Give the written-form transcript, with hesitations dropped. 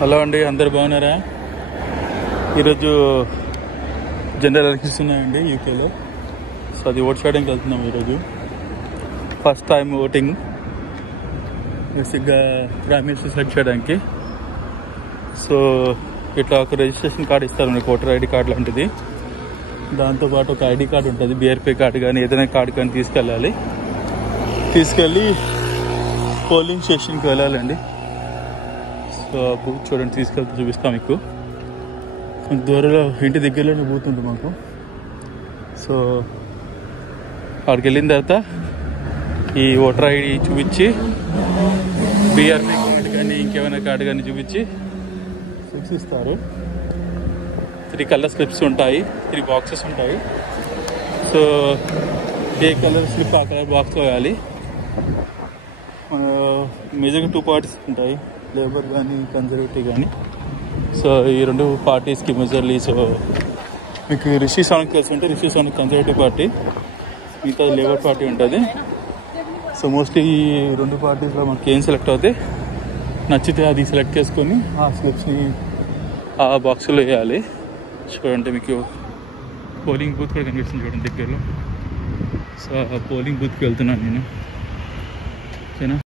Hello అండి, అందరు బాగున్నారా? ఈరోజు జనరల్ ఎలక్షన్స్ ఉన్నాయండి యూకేలో. సో అది ఓట్ చేయడానికి వెళ్తున్నాం ఈరోజు. ఫస్ట్ టైం ఓటింగ్, బేసిక్గా ప్రైమ్ మినిస్టర్ సెలెక్ట్ చేయడానికి. సో ఇట్లా ఒక రిజిస్ట్రేషన్ కార్డు ఇస్తారు మీకు, ఓటర్ ఐడి కార్డు లాంటిది. దాంతోపాటు ఒక ఐడి కార్డు ఉంటుంది, బీఆర్పీ కార్డు కానీ ఏదైనా కార్డు కానీ తీసుకెళ్ళి పోలింగ్ స్టేషన్కి వెళ్ళాలండి. సో బూత్ చూడండి, తీసుకెళ్తే చూపిస్తాం మీకు. కొంత దూరంలో ఇంటి దగ్గరలోనే బూత్ ఉంటుంది మాకు. సో అక్కడికి వెళ్ళిన తర్వాత ఈ ఓటర్ ఐడి చూపించి, బీఆర్పీ కార్డు కానీ ఇంకేమైనా కార్డు కానీ చూపించి స్లిప్స్ ఇస్తారు. 3 కలర్ స్లిప్స్ ఉంటాయి, 3 బాక్సెస్ ఉంటాయి. సో ఏ కలర్ స్లిప్ ఆ కలర్ బాక్స్లో వేయాలి. మేజర్గా 2 పార్టీస్ ఉంటాయి, లేబర్ కానీ కన్జర్వేటివ్ కానీ. సో ఈ 2 పార్టీస్కి మెజర్లీ, సో మీకు రిషి సునక్ కలిసి ఉంటే రిషి సునక్ కన్జర్వేటివ్ పార్టీ, మిగతా లేబర్ పార్టీ ఉంటుంది. సో మోస్ట్లీ ఈ 2 పార్టీస్లో మనకి ఏం సెలెక్ట్ అవుతే నచ్చితే అది సెలెక్ట్ చేసుకొని ఆ స్లిప్స్ని ఆ బాక్స్లో వేయాలి. చూడండి, మీకు పోలింగ్ బూత్ కూడా కనిపిస్తుంది చూడండి దగ్గరలో. సో పోలింగ్ బూత్కి వెళ్తున్నాను నేను, ఓకేనా.